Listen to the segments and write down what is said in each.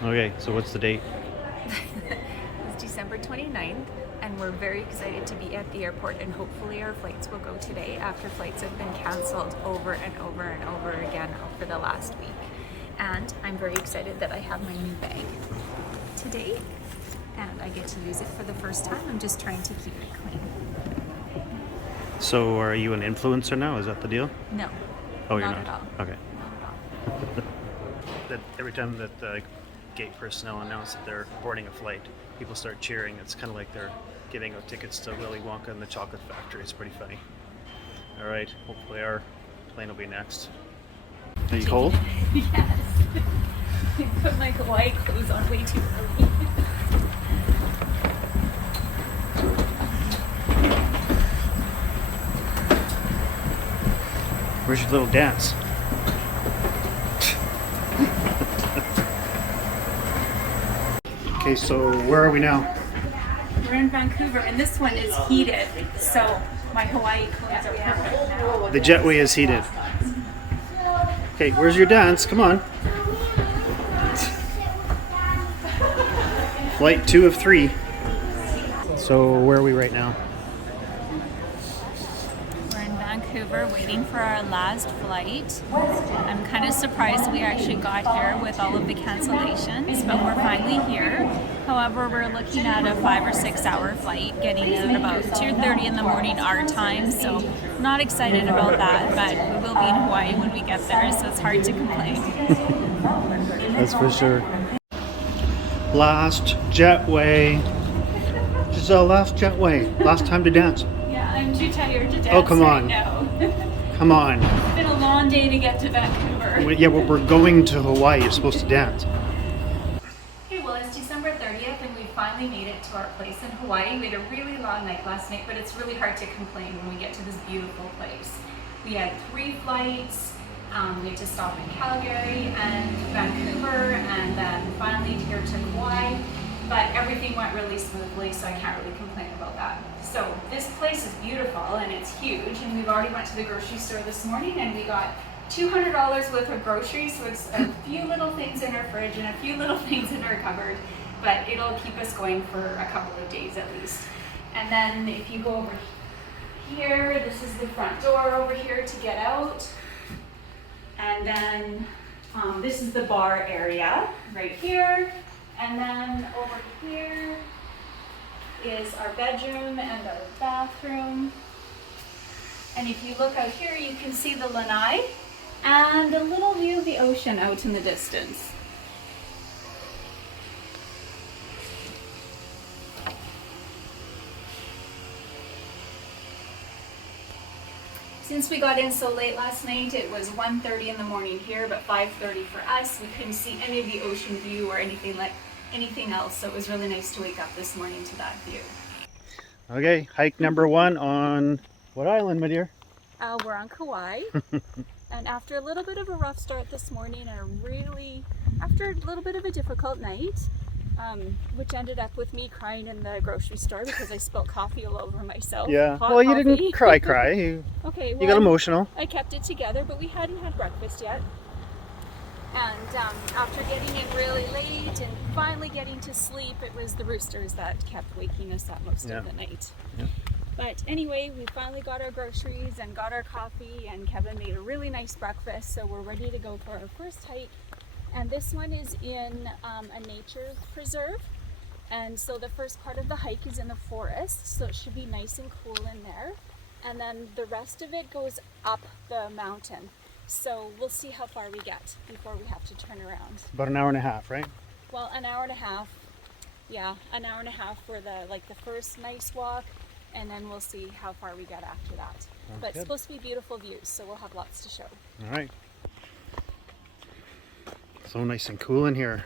Okay, so what's the date? It's December 29th, and we're very excited to be at the airport, and hopefully our flights will go today after flights have been canceled over and over and over again for the last week. And I'm very excited that I have my new bag today, and I get to use it for the first time. I'm just trying to keep it clean. So are you an influencer now? Is that the deal? No. Oh, you're not not? at all. Okay. Not at all. That every time that the gate personnel announce that they're boarding a flight, people start cheering. It's kind of like they're giving out tickets to Willy Wonka and the Chocolate Factory. It's pretty funny. All right, hopefully our plane will be next. Are you cold? Yes. I put my Kauai clothes on way too early. Where's your little dance? Okay, so where are we now? We're in Vancouver, and this one is heated, so my Hawaii clothes are perfect now. The jetway is heated. Okay, where's your dance? Come on. Flight 2 of 3. So where are we right now? We're in Vancouver waiting for our last flight. I'm kind of surprised we actually got here with all of the cancellations, but we're finally here. However, we're looking at a 5 or 6 hour flight, getting in at about 2:30 in the morning our time, so not excited about that, but we will be in Hawaii when we get there, so it's hard to complain. That's for sure. Last jetway. Gisele, last jetway. Last time to dance. Yeah, I'm too tired to dance Oh, come on. now. Come on. It's been a long day to get to Vancouver. Yeah, well, we're going to Hawaii. You're supposed to dance. Okay, well, it's December 30th, and we finally made it to our place in Hawaii. We had a really long night last night, but it's really hard to complain when we get to this beautiful place. We had 3 flights. We had to stop in Calgary and Vancouver, and then finally here to Kauai. But everything went really smoothly, so I can't really complain about that. So this place is beautiful and it's huge, and we've already went to the grocery store this morning and we got $200 worth of groceries, so it's a few little things in our fridge and a few little things in our cupboard, but it'll keep us going for a couple of days at least. And then if you go over here, this is the front door over here to get out. And then this is the bar area right here. And then over here is our bedroom and our bathroom. And if you look out here, you can see the lanai and a little view of the ocean out in the distance. Since we got in so late last night, it was 1:30 in the morning here, but 5:30 for us. We couldn't see any of the ocean view or anything else, so it was really nice to wake up this morning to that view. Okay, hike number 1 on what island, my dear? We're on Kauai, and after a little bit of a rough start this morning, after a little bit of a difficult night, which ended up with me crying in the grocery store because I spilled coffee all over myself. Yeah, Hot well, you coffee. didn't cry. You got emotional. I kept it together, but we hadn't had breakfast yet. And after getting in really late and finally getting to sleep, it was the roosters that kept waking us up most of the night. Yeah. But anyway, we finally got our groceries and got our coffee, and Kevin made a really nice breakfast, so we're ready to go for our first hike. And this one is in a nature preserve, and so the first part of the hike is in the forest, so it should be nice and cool in there, and then the rest of it goes up the mountain. So we'll see how far we get before we have to turn around. About an hour and a half, right? Well, an hour and a half. Yeah, an hour and a half for the first nice walk, and then we'll see how far we get after that. But it's supposed to be beautiful views, so we'll have lots to show. All right. So nice and cool in here.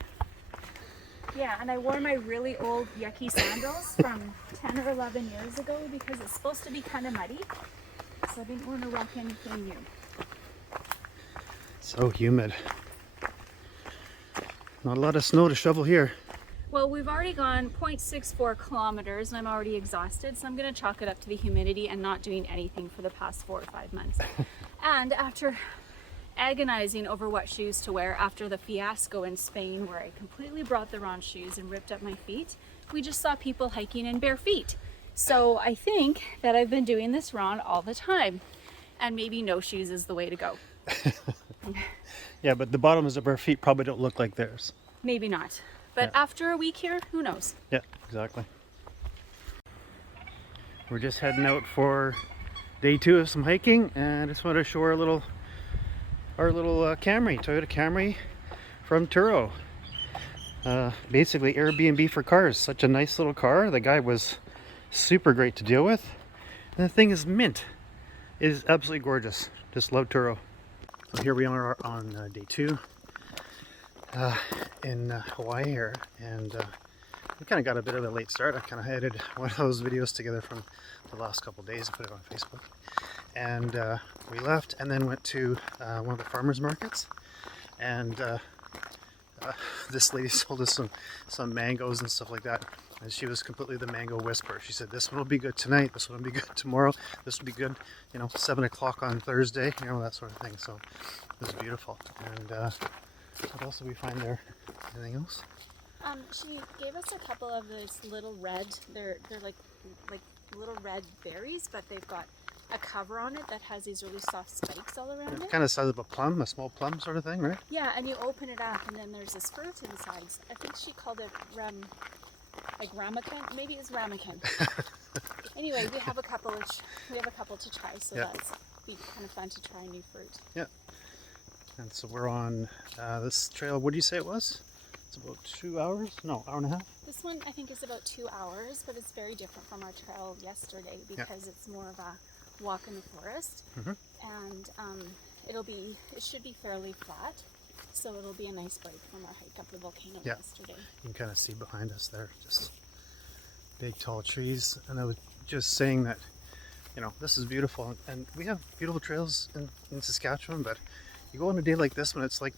Yeah, and I wore my really old yucky sandals from 10 or 11 years ago because it's supposed to be kind of muddy, so I didn't want to rock anything new. So humid. Not a lot of snow to shovel here. Well, we've already gone 0.64 kilometers and I'm already exhausted, so I'm going to chalk it up to the humidity and not doing anything for the past 4 or 5 months. And after agonizing over what shoes to wear after the fiasco in Spain where I completely brought the wrong shoes and ripped up my feet. We just saw people hiking in bare feet. So I think that I've been doing this wrong all the time, and maybe no shoes is the way to go. Yeah, but the bottoms of our feet probably don't look like theirs. Maybe not. But Yeah. after a week here, who knows? Yeah, exactly. We're just heading out for day 2 of some hiking, and I just want to show our little Camry, Toyota Camry from Turo. Basically Airbnb for cars. Such a nice little car. The guy was super great to deal with, and the thing is mint. It is absolutely gorgeous. Just love Turo. So here we are on day 2 in Hawaii here, and we kind of got a bit of a late start. I kind of edited one of those videos together from the last couple days and put it on Facebook. And we left and then went to one of the farmers markets, and this lady sold us some mangoes and stuff like that, and she was completely the mango whisperer. She said, this one will be good tonight, this one will be good tomorrow, this will be good, 7 o'clock on Thursday, that sort of thing. So it was beautiful. And what else did we find there? Anything else? She gave us a couple of these little red, they're like little red berries, but they've got a cover on it that has these really soft spikes all around it. Kind of size of a plum, a small plum sort of thing, right? Yeah, and you open it up and then there's this fruit inside. I think she called it ramekin. Maybe it's ramekin. Anyway, we have a couple to try, so Yeah. that's be kind of fun to try new fruit. Yeah. And so we're on this trail. What did you say it was? It's about 2 hours? No, hour and a half? This one I think is about 2 hours, but it's very different from our trail yesterday because it's more of a walk in the forest, and it should be fairly flat, so it'll be a nice break from our hike up the volcano yesterday. You can kind of see behind us there, just big tall trees. And I was just saying that, this is beautiful, and we have beautiful trails in Saskatchewan, but you go on a day like this when it's like,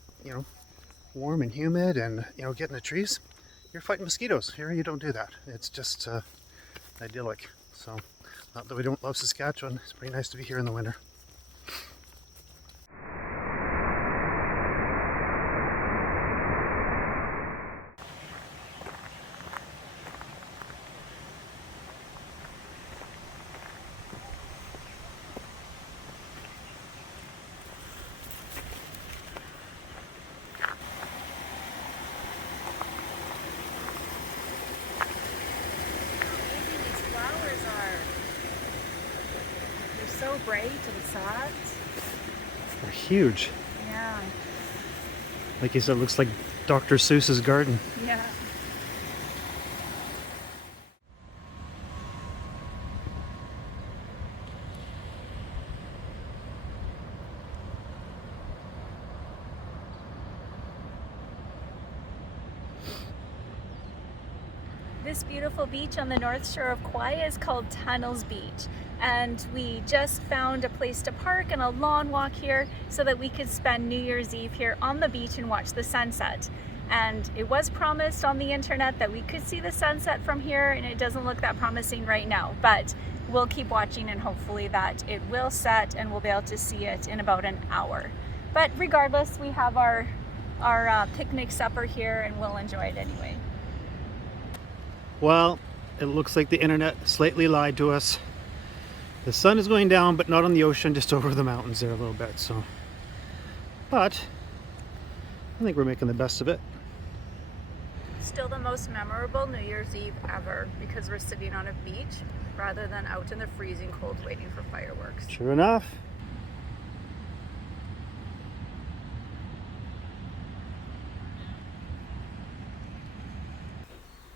warm and humid and, getting the trees, you're fighting mosquitoes. Here you don't do that. It's just idyllic. So, not that we don't love Saskatchewan, it's pretty nice to be here in the winter. So bright and soft. They're huge. Yeah. Like you said, it looks like Dr. Seuss's garden. Yeah. This beautiful beach on the north shore of Kauai is called Tunnels Beach, and we just found a place to park and a lawn walk here so that we could spend New Year's Eve here on the beach and watch the sunset. And it was promised on the internet that we could see the sunset from here, and it doesn't look that promising right now, but we'll keep watching and hopefully that it will set and we'll be able to see it in about an hour. But regardless, we have our picnic supper here and we'll enjoy it anyway. Well, it looks like the internet slightly lied to us. The sun is going down, but not on the ocean, just over the mountains there a little bit. So, but I think we're making the best of it. Still the most memorable New Year's Eve ever because we're sitting on a beach rather than out in the freezing cold waiting for fireworks. True enough.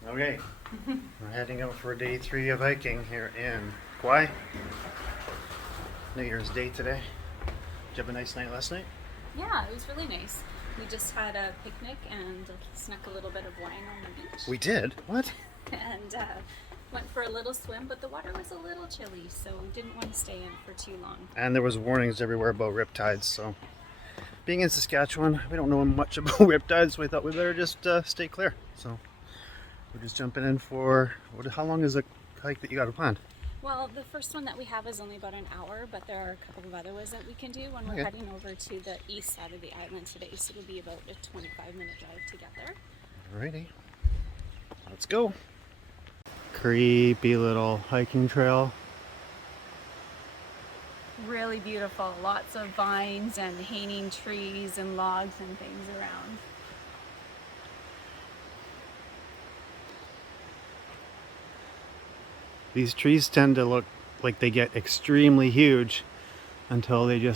Okay, we're heading out for day 3 of hiking here in Kauai. New Year's Day today. Did you have a nice night last night? Yeah, it was really nice. We just had a picnic and snuck a little bit of wine on the beach. We did? What? And went for a little swim, but the water was a little chilly, so we didn't want to stay in for too long. And there was warnings everywhere about riptides, so being in Saskatchewan, we don't know much about riptides, so we thought we better just stay clear. So we're just jumping in for, how long is the hike that you got planned? Well, the first one that we have is only about an hour, but there are a couple of other ones that we can do when we're Okay. heading over to the east side of the island today. So it'll be about a 25-minute drive to get there. Alrighty, let's go. Creepy little hiking trail. Really beautiful. Lots of vines and hanging trees and logs and things around. These trees tend to look like they get extremely huge until their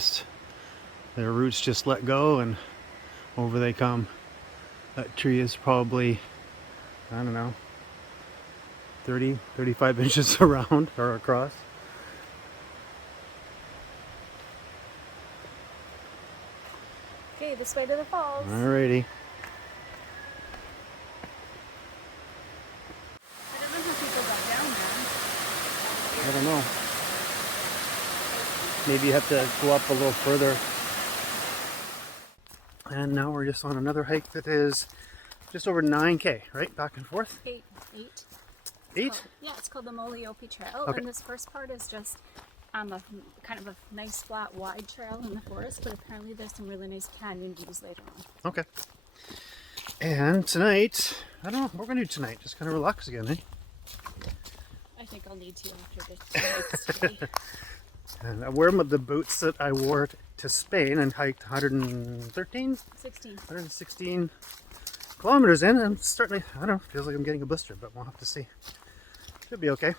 roots just let go and over they come. That tree is probably, I don't know, 30, 35 inches around or across. Okay, this way to the falls. Alrighty. I don't know how people got down there. I don't know. Maybe you have to go up a little further. And now we're just on another hike that is just over 9K, right? Back and forth? Eight. 8? Yeah, it's called the Moalepe Trail. Okay. And this first part is just a kind of a nice flat wide trail in the forest, but apparently there's some really nice canyon views later on. Okay. And tonight, I don't know what we're going to do tonight. Just kind of relax again, eh? I think I'll need to after this hikes today. And I wear the boots that I wore to Spain and hiked 116 kilometers in. I'm starting, I don't know, feels like I'm getting a blister, but we'll have to see. Should be okay.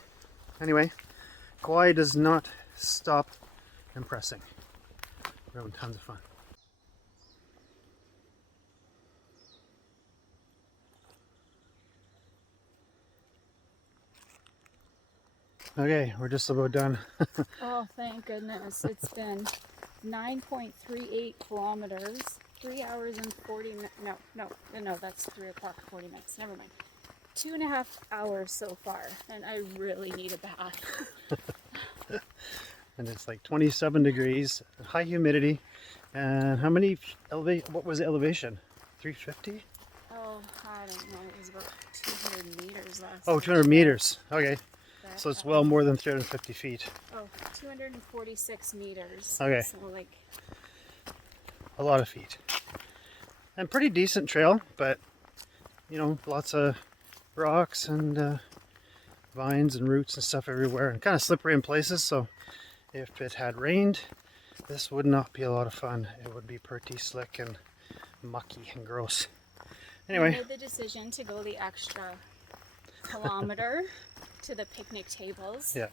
Anyway, Kauai does not stop impressing. We're having tons of fun. Okay, we're just about done. Oh, thank goodness. It's been 9.38 kilometers, 3 hours and 40 minutes. No, that's 3 o'clock, 40 minutes. Never mind. 2.5 hours so far, and I really need a bath. And it's like 27 degrees, high humidity. And how many what was the elevation? 350? Oh, I don't know. It was about 200 meters last Oh, night. 200 meters. Okay. But, So it's well more than 350 feet. Oh, 246 meters. Okay. So like, A lot of feet. And pretty decent trail, but you know, lots of rocks and vines and roots and stuff everywhere, and kind of slippery in places. So if it had rained, this would not be a lot of fun. It would be pretty slick and mucky and gross. we Anyway, made the decision to go the extra kilometer to the picnic tables. yeah.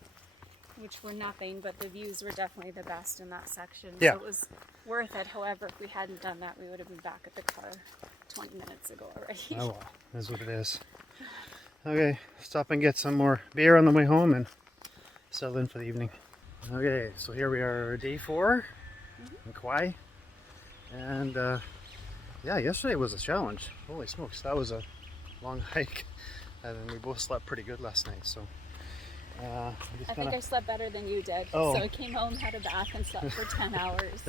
Which were nothing, but the views were definitely the best in that section. Yeah. So it was worth it. However, if we hadn't done that, we would have been back at the car 20 minutes ago already. Oh well, that's what it is. Okay, stop and get some more beer on the way home and settle in for the evening. Okay, so here we are, day 4 in Kauai. And yeah, yesterday was a challenge. Holy smokes, that was a long hike. And then we both slept pretty good last night, so I think I slept better than you did. Oh. So I came home, had a bath, and slept for 10 hours.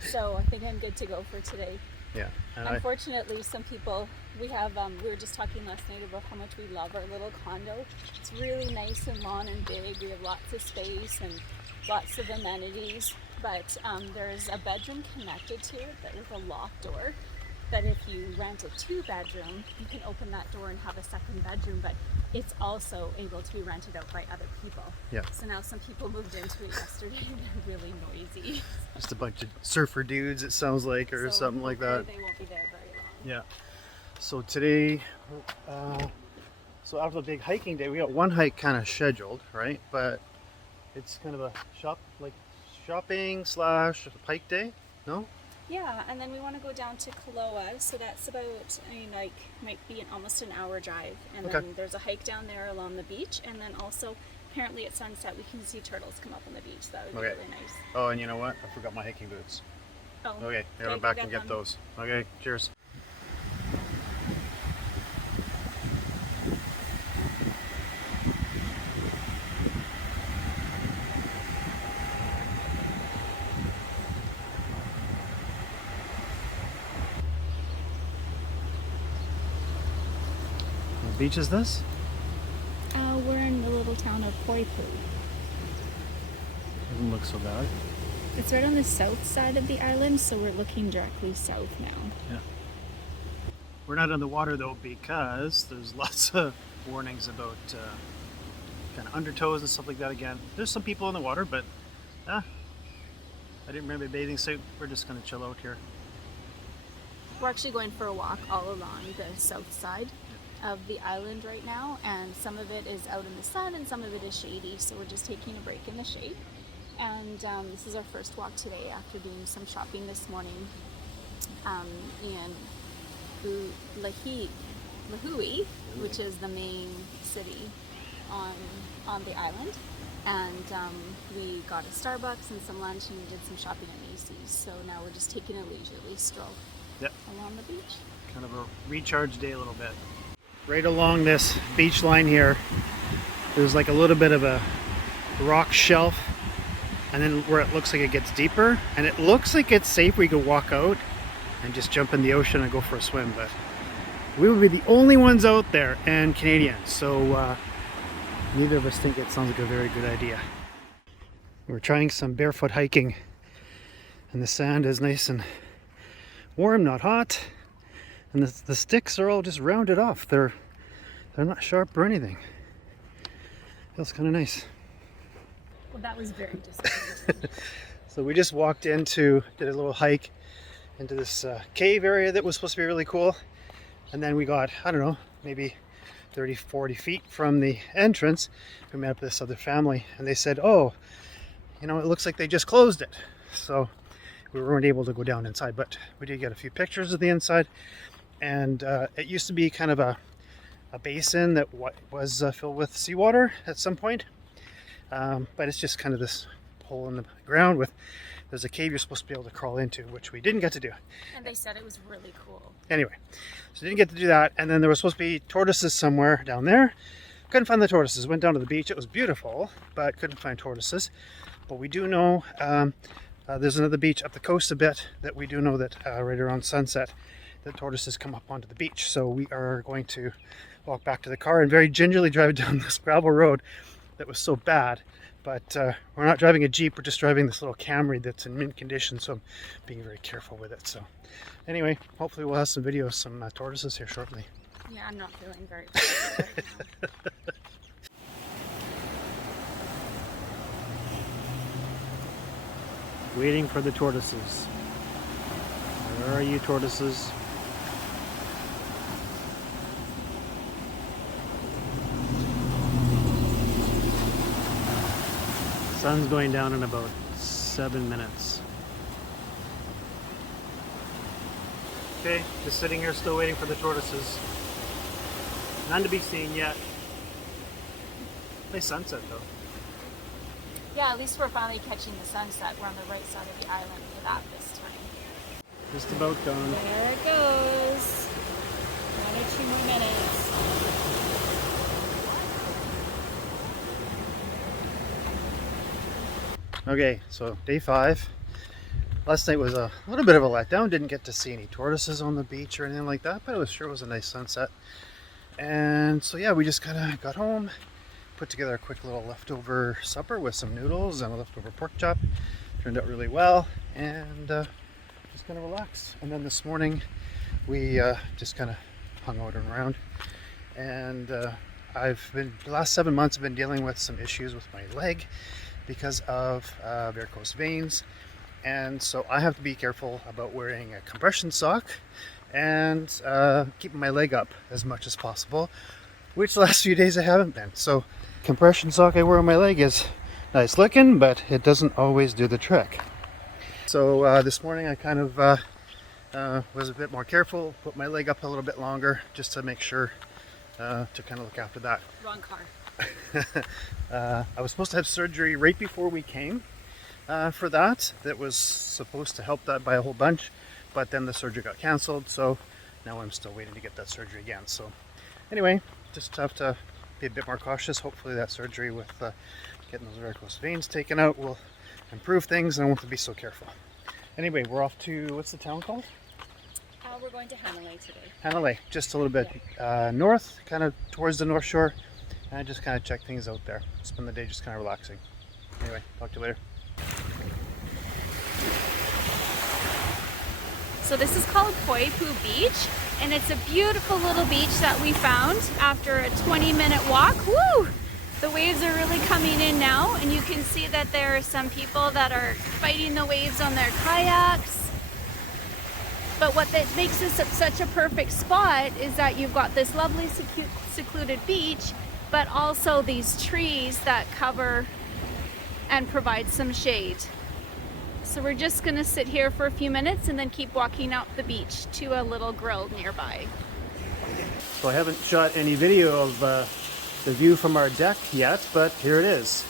So I think I'm good to go for today. yeah. And Unfortunately, some people, we were just talking last night about how much we love our little condo. It's really nice and long and big. We have lots of space and lots of amenities. But there's a bedroom connected to it with a locked door. That if you rent a 2-bedroom, you can open that door and have a second bedroom, but it's also able to be rented out by other people. Yeah. So now some people moved into it yesterday and they're really noisy. just a bunch of surfer dudes, it sounds like, or So something like that. They won't be there very long. Yeah. So today, so after the big hiking day, we got one hike kind of scheduled, right? But it's kind of a shopping / hike day, no? Yeah, and then we want to go down to Koloa, so that's about, might be almost an hour drive. And Okay. then there's a hike down there along the beach, and then also apparently at sunset we can see turtles come up on the beach. That would be Okay. really nice. Oh, and you know what? I forgot my hiking boots. Oh, Okay, I gotta go go back and get them. those. Okay, cheers. What beach is this? We're in the little town of Puu. Doesn't look so bad. It's right on the south side of the island, so we're looking directly south now. Yeah. We're not on the water though because there's lots of warnings about kind of undertows and stuff like that again. There's some people in the water, but I didn't remember a bathing suit. We're just going to chill out here. We're actually going for a walk all along the south side of the island right now, and some of it is out in the sun and some of it is shady, so we're just taking a break in the shade. And this is our first walk today after doing some shopping this morning in Lihue, which is the main city on the island. And we got a Starbucks and some lunch, and we did some shopping at Macy's. So now we're just taking a leisurely stroll along the beach. Kind of a recharge day a little bit. Right along this beach line here, there's like a little bit of a rock shelf, and then where it looks like it gets deeper, and it looks like it's safe where you could walk out and just jump in the ocean and go for a swim, but we will be the only ones out there, and Canadians, so neither of us think it sounds like a very good idea. We're trying some barefoot hiking, and the sand is nice and warm, not hot, and the sticks are all just rounded off. They're not sharp or anything. Feels kind of nice. Well, that was very disappointing. So we just walked did a little hike into this cave area that was supposed to be really cool, and then we got, I don't know, maybe 30-40 feet from the entrance. We met up with this other family, and they said, oh, you know, it looks like they just closed it. So we weren't able to go down inside, but we did get a few pictures of the inside. And it used to be kind of a basin that was filled with seawater at some point, but it's just kind of this hole in the ground with, there's a cave you're supposed to be able to crawl into, which we didn't get to do. And they said it was really cool. Anyway, so didn't get to do that. And then there was supposed to be tortoises somewhere down there. Couldn't find the tortoises. Went down to the beach. It was beautiful, but couldn't find tortoises. But we do know there's another beach up the coast a bit that we do know that right around sunset the tortoises come up onto the beach. So we are going to walk back to the car and very gingerly drive down this gravel road that was so bad. But we're not driving a Jeep, we're just driving this little Camry that's in mint condition, so I'm being very careful with it. So anyway, hopefully we'll have some video of some tortoises here shortly. Yeah, I'm not feeling very good right now. Waiting for the tortoises. Where are you, tortoises? Sun's going down in about 7 minutes. Okay, just sitting here still waiting for the tortoises. None to be seen yet. Nice sunset though. Yeah, at least we're finally catching the sunset. We're on the right side of the island for that this time. Just about gone. There it goes. 1 or 2 more minutes. Okay, so day 5. Last night was a little bit of a letdown. Didn't get to see any tortoises on the beach or anything like that, but it was a nice sunset. And so yeah, we just kind of got home, put together a quick little leftover supper with some noodles and a leftover pork chop. Turned out really well, and just kind of relaxed. And then this morning we just kind of hung out and around. And the last 7 months I've been dealing with some issues with my leg because of varicose veins, and so I have to be careful about wearing a compression sock and keeping my leg up as much as possible, which the last few days I haven't been. So compression sock I wear on my leg is nice looking, but it doesn't always do the trick. So this morning I kind of was a bit more careful, put my leg up a little bit longer just to make sure to kind of look after that. Wrong car. I was supposed to have surgery right before we came for that. That was supposed to help that by a whole bunch, but then the surgery got canceled, so now I'm still waiting to get that surgery again. So anyway, just have to be a bit more cautious. Hopefully that surgery with getting those varicose veins taken out will improve things and I won't have to be so careful. Anyway, we're off to, what's the town called? We're going to Hā'ena today. Hā'ena, just a little bit north, kind of towards the North Shore. And I just kind of check things out there. Spend the day just kind of relaxing. Anyway, talk to you later. So this is called Poipu Beach, and it's a beautiful little beach that we found after a 20-minute walk. Woo! The waves are really coming in now, and you can see that there are some people that are fighting the waves on their kayaks. But what that makes this such a perfect spot is that you've got this lovely secluded beach, but also these trees that cover and provide some shade. So we're just gonna sit here for a few minutes and then keep walking out the beach to a little grill nearby. So I haven't shot any video of the view from our deck yet, but here it is.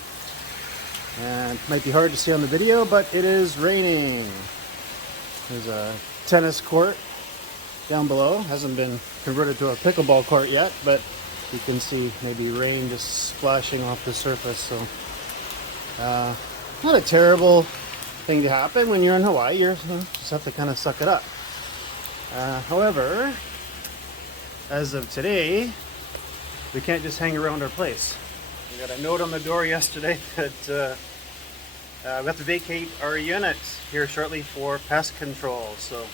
And it might be hard to see on the video, but it is raining. There's a tennis court down below. Hasn't been converted to a pickleball court yet, but you can see maybe rain just splashing off the surface. So not a terrible thing to happen when you're in Hawaii. You just have to kind of suck it up. However, as of today, we can't just hang around our place. We got a note on the door yesterday that we have to vacate our unit here shortly for pest control. So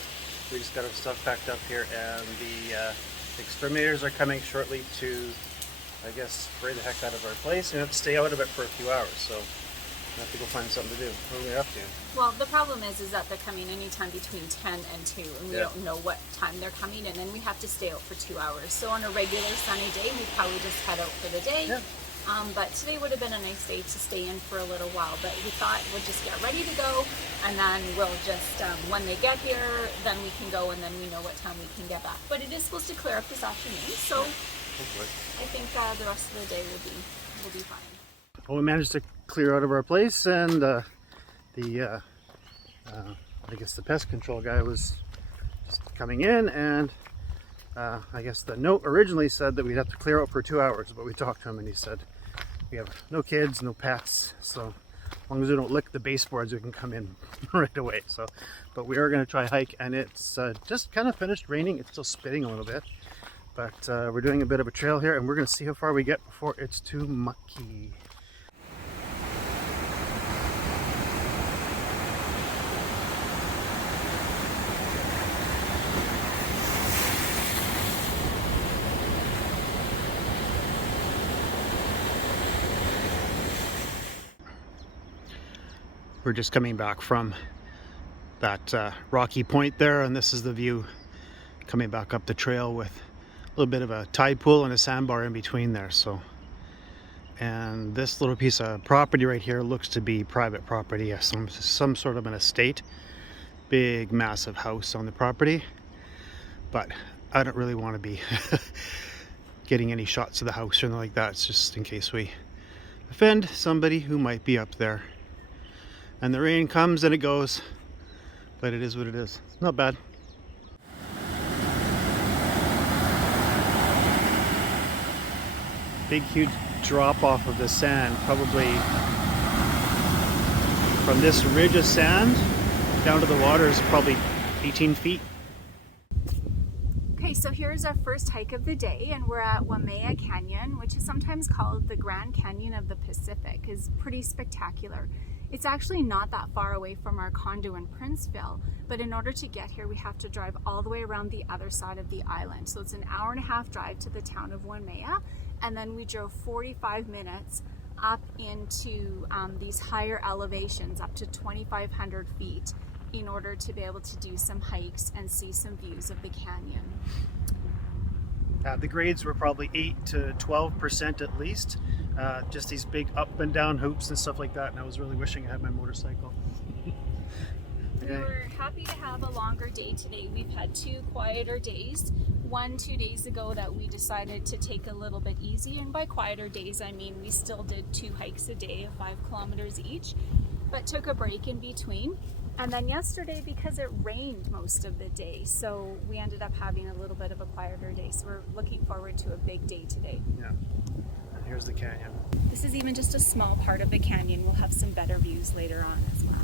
we just got our stuff packed up here, and the exterminators are coming shortly to, I guess, spray the heck out of our place. We have to stay out of it for a few hours, so we have to go find something to do. What are we up to? Well, the problem is that they're coming anytime between 10 and 2, and we don't know what time they're coming, and then we have to stay out for 2 hours. So on a regular sunny day, we'd probably just head out for the day. Yeah. But today would have been a nice day to stay in for a little while, but we thought we'll just get ready to go, and then we'll just, when they get here, then we can go, and then we know what time we can get back. But it is supposed to clear up this afternoon, so hopefully. I think the rest of the day will be fine. Well, we managed to clear out of our place, and I guess the pest control guy was just coming in, and I guess the note originally said that we'd have to clear out for 2 hours, but we talked to him and he said we have no kids, no pets, so as long as we don't lick the baseboards, we can come in right away. So, but we are going to try hike, and it's just kind of finished raining. It's still spitting a little bit, but we're doing a bit of a trail here, and we're going to see how far we get before it's too mucky. We're just coming back from that rocky point there, and this is the view coming back up the trail with a little bit of a tide pool and a sandbar in between there. So, and this little piece of property right here looks to be private property, some sort of an estate, big massive house on the property, but I don't really want to be getting any shots of the house or anything like that. It's just in case we offend somebody who might be up there. And the rain comes and it goes, but it is what it is. It's not bad. Big, huge drop off of the sand, probably from this ridge of sand down to the water is probably 18 feet. Okay, so here's our first hike of the day, and we're at Waimea Canyon, which is sometimes called the Grand Canyon of the Pacific. It's pretty spectacular. It's actually not that far away from our condo in Princeville, but in order to get here, we have to drive all the way around the other side of the island. So it's an hour-and-a-half drive to the town of Waimea, and then we drove 45 minutes up into these higher elevations, up to 2,500 feet, in order to be able to do some hikes and see some views of the canyon. The grades were probably 8 to 12% at least. Just these big up and down hoops and stuff like that, and I was really wishing I had my motorcycle. We were happy to have a longer day today. We've had 2 quieter days. 2 days ago that we decided to take a little bit easy, and by quieter days I mean we still did 2 hikes a day of 5 kilometers each, but took a break in between. And then yesterday, because it rained most of the day, so we ended up having a little bit of a quieter day. So we're looking forward to a big day today. Yeah. And here's the canyon. This is even just a small part of the canyon. We'll have some better views later on as well.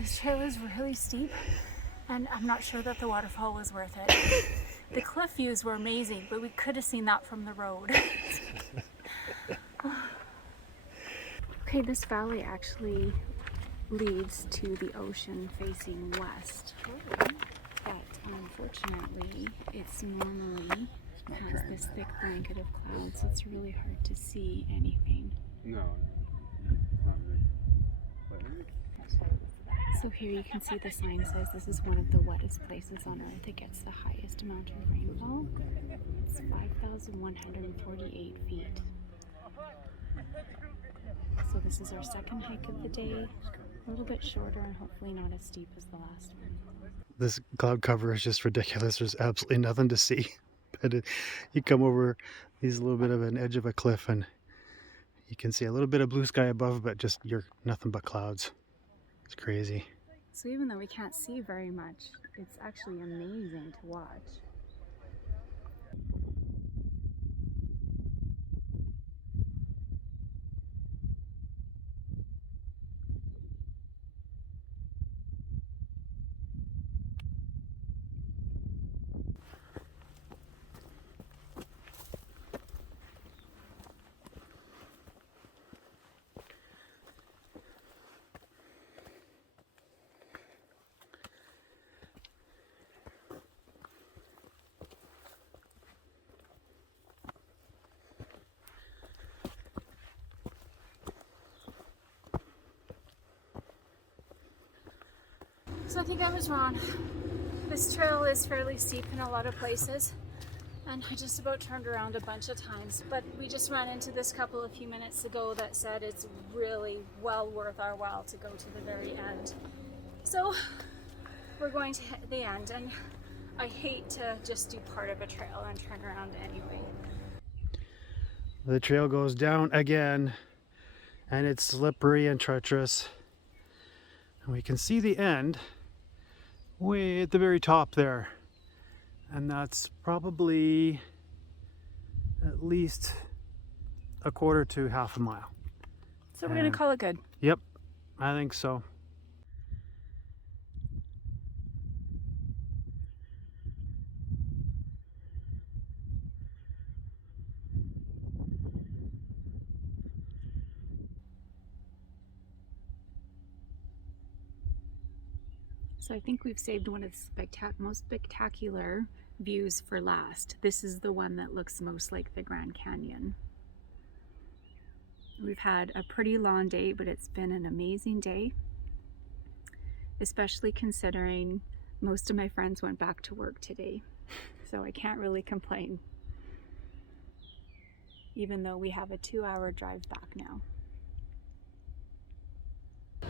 This trail is really steep, and I'm not sure that the waterfall was worth it. The cliff views were amazing, but we could have seen that from the road. Okay, this valley actually leads to the ocean facing west, but unfortunately it's normally has this thick blanket of clouds, so it's really hard to see anything. No, not really. So here you can see the sign says this is one of the wettest places on earth. It gets the highest amount of rainfall. It's 5,148 feet. So this is our second hike of the day. A little bit shorter and hopefully not as steep as the last one. This cloud cover is just ridiculous. There's absolutely nothing to see. But you come over these little bit of an edge of a cliff and you can see a little bit of blue sky above, but just you're nothing but clouds. It's crazy. So even though we can't see very much, it's actually amazing to watch. So I think I was wrong. This trail is fairly steep in a lot of places, and I just about turned around a bunch of times, but we just ran into this couple a few minutes ago that said it's really well worth our while to go to the very end. So we're going to hit the end, and I hate to just do part of a trail and turn around anyway. The trail goes down again, and it's slippery and treacherous. And we can see the end way at the very top there, and that's probably at least a quarter to half a mile. So we're gonna call it good. Yep, I think so. So I think we've saved one of the most spectacular views for last. This is the one that looks most like the Grand Canyon. We've had a pretty long day, but it's been an amazing day, especially considering most of my friends went back to work today. So I can't really complain, even though we have a 2-hour drive back now.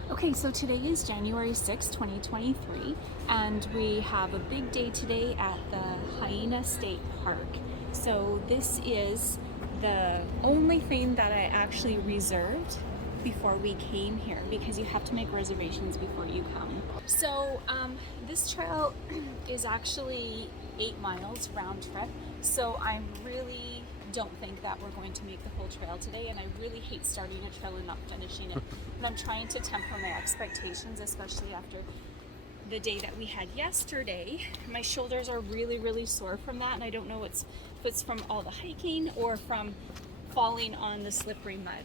Okay, so today is January 6, 2023, and we have a big day today at the Hā'ena State Park. So this is the only thing that I actually reserved before we came here, because you have to make reservations before you come. So this trail is actually 8 miles round trip, so I really don't think that we're going to make the whole trail today, and I really hate starting a trail and not finishing it. But I'm trying to temper my expectations, especially after the day that we had yesterday. My shoulders are really sore from that, and I don't know if it's from all the hiking or from falling on the slippery mud.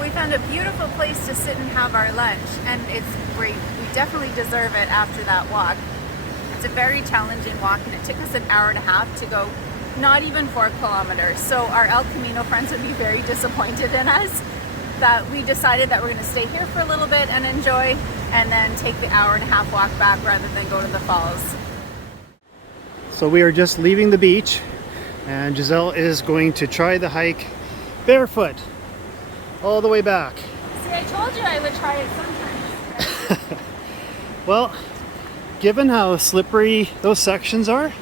We found a beautiful place to sit and have our lunch, and it's great. We definitely deserve it after that walk. It's a very challenging walk, and it took us an hour and a half to go not even 4 kilometers. So our El Camino friends would be very disappointed in us that we decided that we're going to stay here for a little bit and enjoy, and then take the hour and a half walk back rather than go to the falls. So we are just leaving the beach. And Gisele is going to try the hike barefoot all the way back. See, I told you I would try it sometimes. Well, given how slippery those sections are,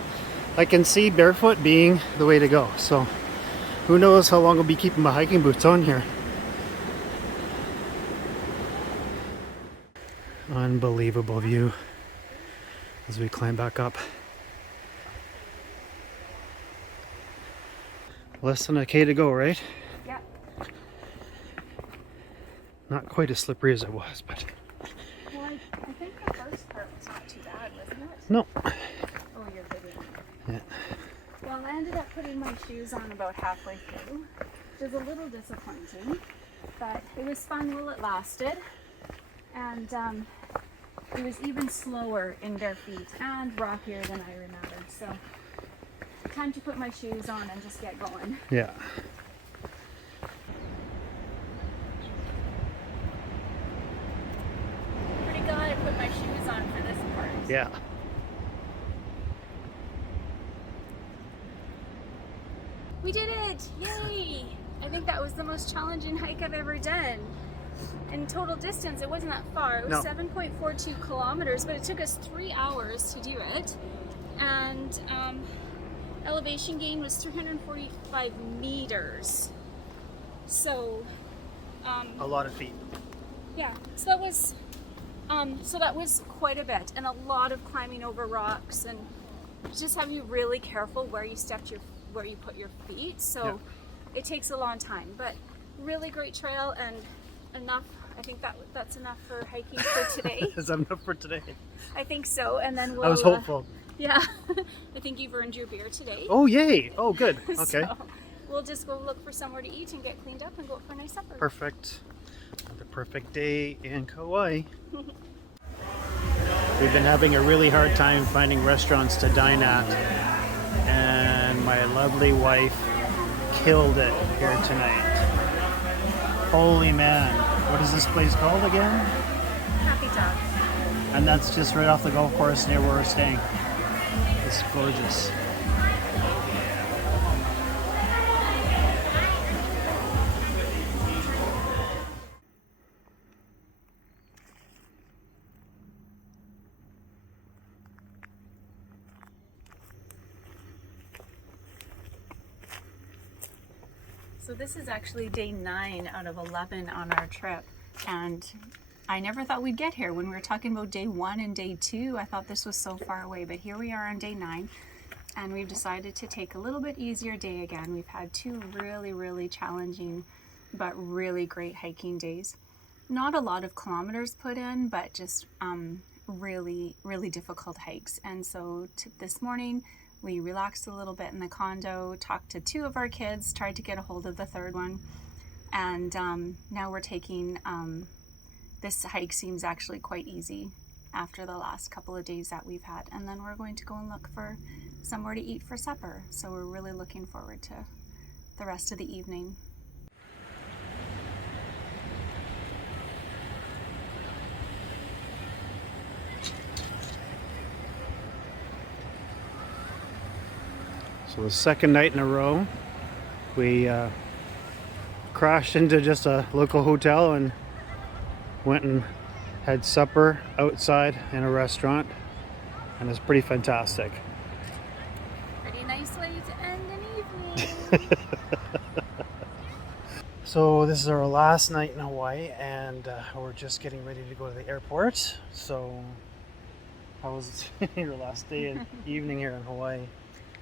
I can see barefoot being the way to go. So who knows how long I'll be keeping my hiking boots on here. Unbelievable view as we climb back up. Less than a K to go, right? Yeah. Not quite as slippery as it was, but Well, I think the first part was not too bad, wasn't it? no. Oh, you're good. Yeah. Well, I ended up putting my shoes on about halfway through, which was a little disappointing, but it was fun while it lasted, and it was even slower in bare feet and rockier than I remembered. So, time to put my shoes on and just get going. Yeah. Pretty glad I put my shoes on for this part. Yeah. We did it! Yay! I think that was the most challenging hike I've ever done. In total distance, it wasn't that far. It was 7.42 kilometers, but it took us 3 hours to do it. And elevation gain was 345 meters. So, A lot of feet. yeah, so that was quite a bit, and a lot of climbing over rocks, and just have you really careful where you where you put your feet. So it takes a long time, but really great trail, and enough. I think that's enough for hiking for today. Is that enough for today? I think so, and then we'll. I was hopeful. Yeah, I think you've earned your beer today. Oh yay! Oh good. Okay. So we'll just go look for somewhere to eat and get cleaned up and go for a nice supper. Perfect. The perfect day in Kauai. We've been having a really hard time finding restaurants to dine at, and my lovely wife killed it here tonight. Holy man, what is this place called again? Happy dog. And that's just right off the golf course near where we're staying. It's gorgeous. So this is actually day 9 out of 11 on our trip, and I never thought we'd get here. When we were talking about day 1 and day 2, I thought this was so far away, but here we are on day 9, and we've decided to take a little bit easier day again. We've had 2 really challenging but really great hiking days. Not a lot of kilometers put in, but just really difficult hikes. And so this morning we relaxed a little bit in the condo, talked to 2 of our kids, tried to get a hold of the 3rd one, and now we're taking, this hike seems actually quite easy after the last couple of days that we've had, and then we're going to go and look for somewhere to eat for supper. So we're really looking forward to the rest of the evening. So the second night in a row, we crashed into just a local hotel and went and had supper outside in a restaurant, and it's pretty fantastic. Pretty nice way to end an evening. So this is our last night in Hawaii, and we're just getting ready to go to the airport. So how was your last day and evening here in Hawaii?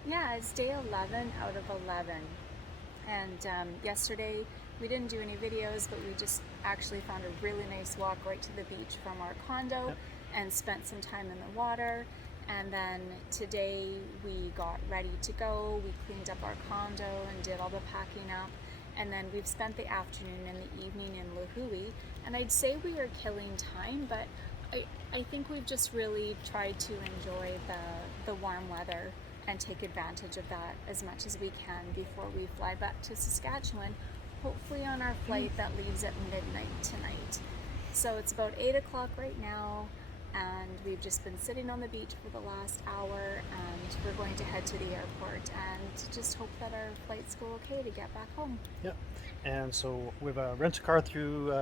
Yeah, it's day 11 out of 11. And yesterday we didn't do any videos, but we just actually found a really nice walk right to the beach from our condo and spent some time in the water. And then today we got ready to go. We cleaned up our condo and did all the packing up. And then we've spent the afternoon and the evening in Lihue. And I'd say we are killing time, but I think we've just really tried to enjoy the warm weather and take advantage of that as much as we can before we fly back to Saskatchewan, hopefully on our flight that leaves at midnight tonight. So it's about 8 o'clock right now. and we've just been sitting on the beach for the last hour, and we're going to head to the airport and just hope that our flights go okay to get back home. Yep. And so we've rent a car through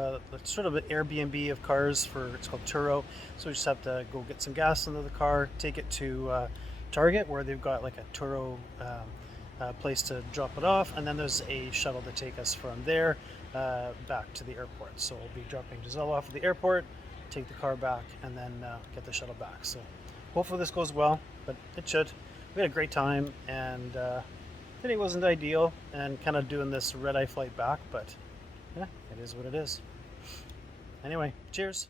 sort of an Airbnb of cars it's called Turo. So we just have to go get some gas into the car, take it to Target where they've got like a Turo place to drop it off, and then there's a shuttle to take us from there back to the airport. So we'll be dropping Gisele off at the airport, take the car back, and then get the shuttle back. So hopefully this goes well, but it should. We had a great time, and today wasn't ideal and kind of doing this red-eye flight back, but yeah, it is what it is. Anyway, cheers.